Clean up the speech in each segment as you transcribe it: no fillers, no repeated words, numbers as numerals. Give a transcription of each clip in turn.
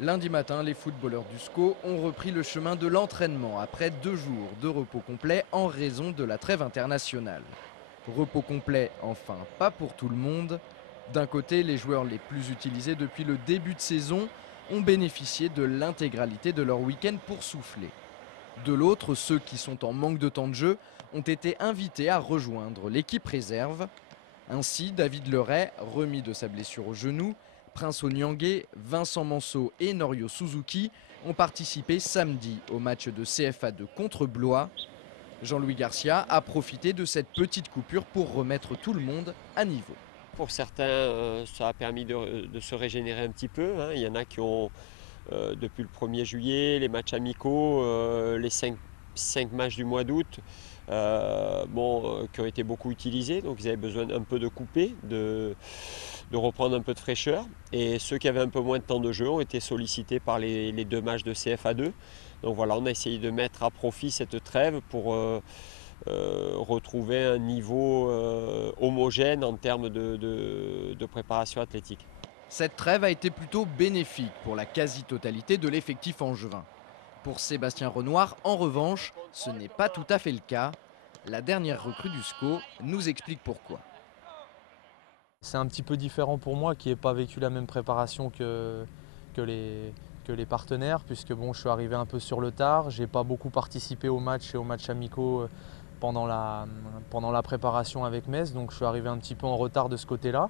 Lundi matin, les footballeurs du SCO ont repris le chemin de l'entraînement après 2 jours de repos complet en raison de la trêve internationale. Repos complet, enfin, pas pour tout le monde. D'un côté, les joueurs les plus utilisés depuis le début de saison ont bénéficié de l'intégralité de leur week-end pour souffler. De l'autre, ceux qui sont en manque de temps de jeu ont été invités à rejoindre l'équipe réserve. Ainsi, David Leray, remis de sa blessure au genou, Prince Onyangé, Vincent Manceau et Norio Suzuki ont participé samedi au match de CFA2 contre Blois. Jean-Louis Garcia a profité de cette petite coupure pour remettre tout le monde à niveau. Pour certains, ça a permis de se régénérer un petit peu, hein. Il y en a qui ont, depuis le 1er juillet, les matchs amicaux, les 5 matchs du mois d'août, qui ont été beaucoup utilisés. Donc ils avaient besoin un peu de couper, de reprendre un peu de fraîcheur. Et ceux qui avaient un peu moins de temps de jeu ont été sollicités par les 2 matchs de CFA2. Donc voilà, on a essayé de mettre à profit cette trêve pour retrouver un niveau homogène en termes de préparation athlétique. Cette trêve a été plutôt bénéfique pour la quasi-totalité de l'effectif angevin. Pour Sébastien Renoir, en revanche, ce n'est pas tout à fait le cas. La dernière recrue du SCO nous explique pourquoi. C'est un petit peu différent pour moi qui n'ai pas vécu la même préparation que les partenaires, puisque bon, je suis arrivé un peu sur le tard. Je n'ai pas beaucoup participé aux matchs et aux matchs amicaux pendant la préparation avec Metz, donc je suis arrivé un petit peu en retard de ce côté-là.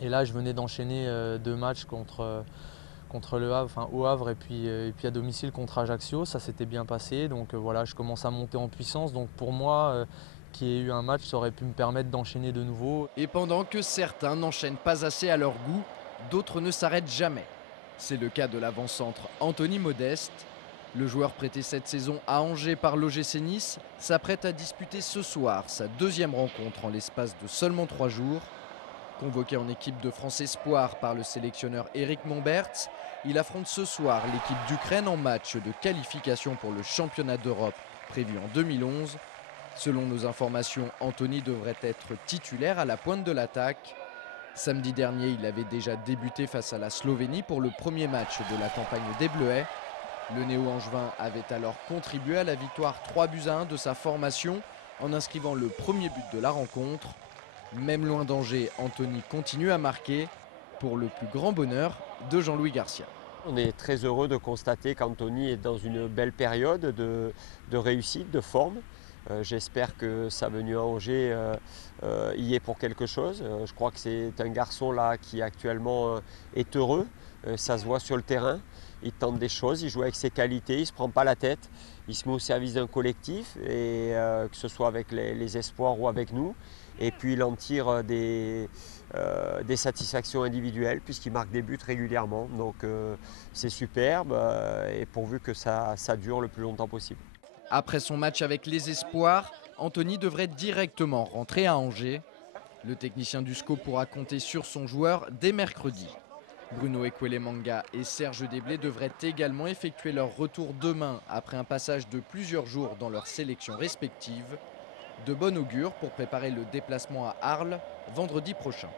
Et là, je venais d'enchaîner 2 matchs contre le Havre, enfin, au Havre et puis à domicile contre Ajaccio. Ça s'était bien passé, donc voilà, je commence à monter en puissance. Donc pour moi, qu'il y ait eu un match, ça aurait pu me permettre d'enchaîner de nouveau. Et pendant que certains n'enchaînent pas assez à leur goût, d'autres ne s'arrêtent jamais. C'est le cas de l'avant-centre Anthony Modeste. Le joueur prêté cette saison à Angers par l'OGC Nice s'apprête à disputer ce soir sa 2e rencontre en l'espace de seulement 3 jours. Convoqué en équipe de France Espoir par le sélectionneur Éric Momberts, il affronte ce soir l'équipe d'Ukraine en match de qualification pour le championnat d'Europe prévu en 2011. Selon nos informations, Anthony devrait être titulaire à la pointe de l'attaque. Samedi dernier, il avait déjà débuté face à la Slovénie pour le premier match de la campagne des Bleuets. Le néo-angevin avait alors contribué à la victoire 3-1 de sa formation en inscrivant le premier but de la rencontre. Même loin d'Angers, Anthony continue à marquer pour le plus grand bonheur de Jean-Louis Garcia. On est très heureux de constater qu'Anthony est dans une belle période de réussite, de forme. J'espère que sa venue à Angers y est pour quelque chose. Je crois que c'est un garçon là qui actuellement est heureux. Ça se voit sur le terrain. Il tente des choses, il joue avec ses qualités, il ne se prend pas la tête. Il se met au service d'un collectif, et, que ce soit avec les espoirs ou avec nous. Et puis il en tire des satisfactions individuelles puisqu'il marque des buts régulièrement. Donc c'est superbe, et pourvu que ça dure le plus longtemps possible. Après son match avec les Espoirs, Anthony devrait directement rentrer à Angers. Le technicien du SCO pourra compter sur son joueur dès mercredi. Bruno Ekwelemanga et Serge Desblés devraient également effectuer leur retour demain après un passage de plusieurs jours dans leurs sélections respectives. De bon augure pour préparer le déplacement à Arles vendredi prochain.